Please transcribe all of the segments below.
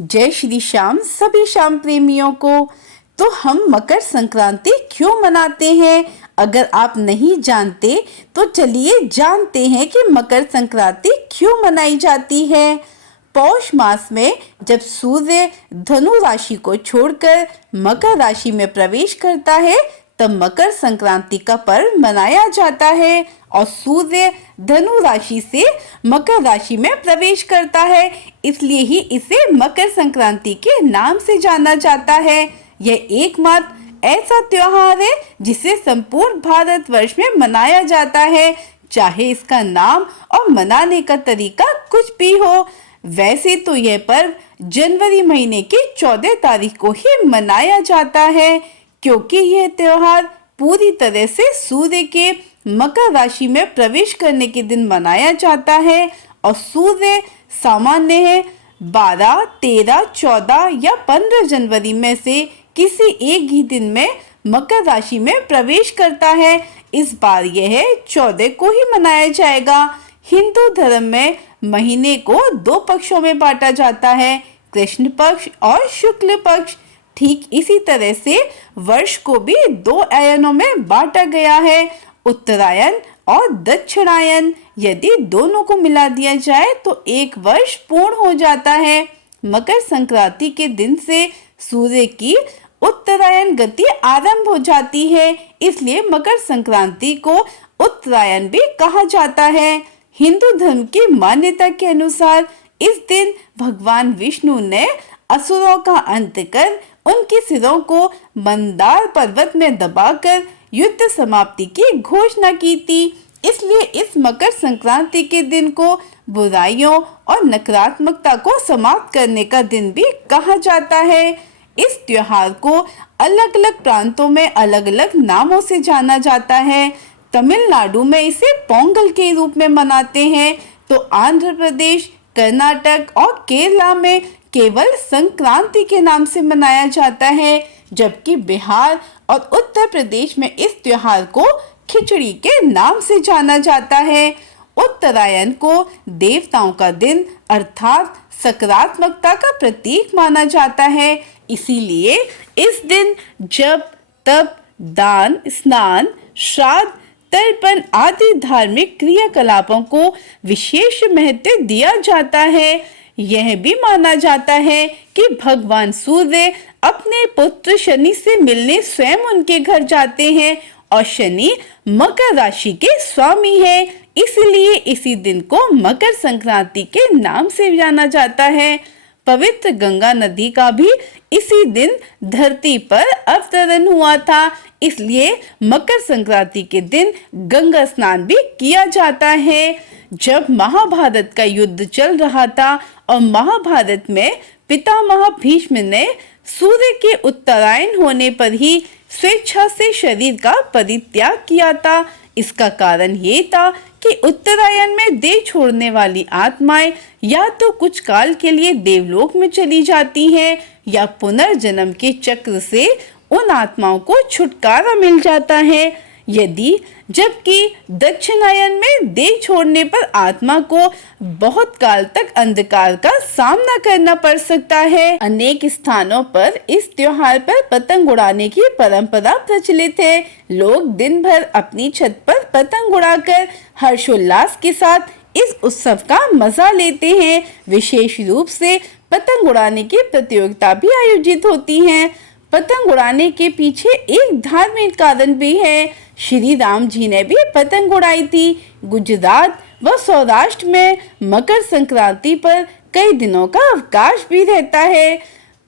जय श्री श्याम सभी श्याम प्रेमियों को। तो हम मकर संक्रांति क्यों मनाते हैं, अगर आप नहीं जानते तो चलिए जानते हैं कि मकर संक्रांति क्यों मनाई जाती है। पौष मास में जब सूर्य धनु राशि को छोड़कर मकर राशि में प्रवेश करता है तब मकर संक्रांति का पर्व मनाया जाता है और सूर्य धनु राशि से मकर राशि में प्रवेश करता है, इसलिए ही इसे मकर संक्रांति के नाम से जाना जाता है। यह एकमात्र ऐसा त्योहार है जिसे संपूर्ण भारतवर्ष में मनाया जाता है, चाहे इसका नाम और मनाने का तरीका कुछ भी हो। वैसे तो यह पर्व जनवरी महीने की 14 तारीख को ही मनाया जाता है, क्योंकि यह त्योहार पूरी तरह से सूर्य के मकर राशि में प्रवेश करने के दिन मनाया जाता है और सूर्य सामान्य है 12, 13, 14 या 15 जनवरी में से किसी एक ही दिन में मकर राशि में प्रवेश करता है। इस बार यह 14 को ही मनाया जाएगा। हिंदू धर्म में महीने को 2 पक्षों में बांटा जाता है, कृष्ण पक्ष और शुक्ल पक्ष। ठीक इसी तरह से वर्ष को भी 2 आयनों में बांटा गया है, उत्तरायण और दक्षिणायन। यदि दोनों को मिला दिया जाए तो एक वर्ष पूर्ण हो जाता है। मकर संक्रांति के दिन से सूर्य की उत्तरायण गति आरंभ हो जाती है, इसलिए मकर संक्रांति को उत्तरायण भी कहा जाता है। हिंदू धर्म की मान्यता के अनुसार इस दिन भगवान विष्णु ने असुरों का अंत कर उनके सिरों को मंदार पर्वत में दबाकर युद्ध समाप्ति की घोषणा की थी। इसलिए इस मकर संक्रांति के दिन को बुराइयों और नकारात्मकता को समाप्त करने का दिन भी कहा जाता है। इस त्योहार को अलग अलग प्रांतों में अलग अलग नामों से जाना जाता है। तमिलनाडु में इसे पोंगल के रूप में मनाते हैं, तो आंध्र प्रदेश, कर्नाटक और केरला में केवल संक्रांति के नाम से मनाया जाता है, जबकि बिहार और उत्तर प्रदेश में इस त्योहार को खिचड़ी के नाम से जाना जाता है। उत्तरायण को देवताओं का दिन अर्थात सकारात्मकता का प्रतीक माना जाता है, इसीलिए इस दिन जप, तप, दान, स्नान, श्राद्ध, तर्पण आदि धार्मिक क्रियाकलापों को विशेष महत्व दिया जाता है। यह भी माना जाता है कि भगवान सूर्य अपने पुत्र शनि से मिलने स्वयं उनके घर जाते हैं और शनि मकर राशि के स्वामी है, इसलिए इसी दिन को मकर संक्रांति के नाम से जाना जाता है। पवित्र गंगा नदी का भी इसी दिन धरती पर अवतरण हुआ था, इसलिए मकर संक्रांति के दिन गंगा स्नान भी किया जाता है। जब महाभारत का युद्ध चल रहा था और महाभारत में पितामह भीष्म ने सूर्य के उत्तरायण होने पर ही स्वेच्छा से शरीर का परित्याग किया था। इसका कारण ये था कि उत्तरायण में देह छोड़ने वाली आत्माएं या तो कुछ काल के लिए देवलोक में चली जाती हैं या पुनर्जन्म के चक्र से उन आत्माओं को छुटकारा मिल जाता है। जबकि दक्षिणायन में देह छोड़ने पर आत्मा को बहुत काल तक अंधकार का सामना करना पड़ सकता है। अनेक स्थानों पर इस त्योहार पर पतंग उड़ाने की परंपरा प्रचलित है। लोग दिन भर अपनी छत पर पतंग उड़ाकर हर्षोल्लास के साथ इस उत्सव का मजा लेते हैं। विशेष रूप से पतंग उड़ाने की प्रतियोगिता भी आयोजित होती हैं। पतंग उड़ाने के पीछे एक धार्मिक कारण भी है। श्री राम जी ने भी पतंग उड़ाई थी। गुजरात व सौराष्ट्र में मकर संक्रांति पर कई दिनों का अवकाश भी रहता है।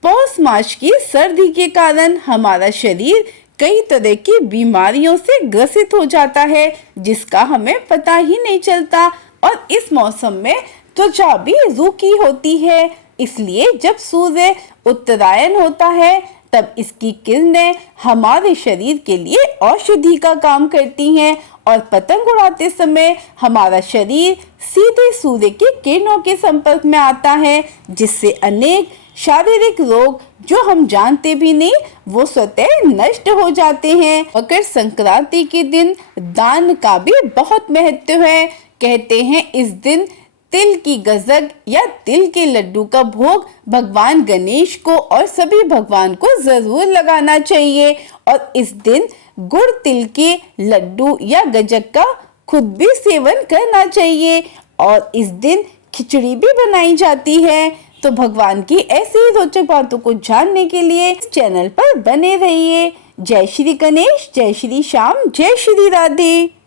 पौष मास की सर्दी के कारण हमारा शरीर कई तरह की बीमारियों से ग्रसित हो जाता है, जिसका हमें पता ही नहीं चलता और इस मौसम में त्वचा भी रूखी होती है। इसलिए जब सूर्य उत्तरायण होता है तब इसकी किरणें हमारे शरीर के लिए औषधि का काम करती हैं और पतंग उड़ाते समय हमारा शरीर सीधे सूर्य की किरणों के संपर्क में आता है, जिससे अनेक शारीरिक रोग जो हम जानते भी नहीं वो स्वतः नष्ट हो जाते हैं। मकर संक्रांति के दिन दान का भी बहुत महत्व है। कहते हैं इस दिन तिल की गजक या तिल के लड्डू का भोग भगवान गणेश को और सभी भगवान को जरूर लगाना चाहिए। और इस दिन गुड़ तिल के लड्डू या गजक का खुद भी सेवन करना चाहिए। और इस दिन खिचड़ी भी बनाई जाती है। तो भगवान की ऐसी ही रोचक बातों को जानने के लिए इस चैनल पर बने रहिए। जय श्री गणेश, जय श्री श्याम, जय श्री राधे।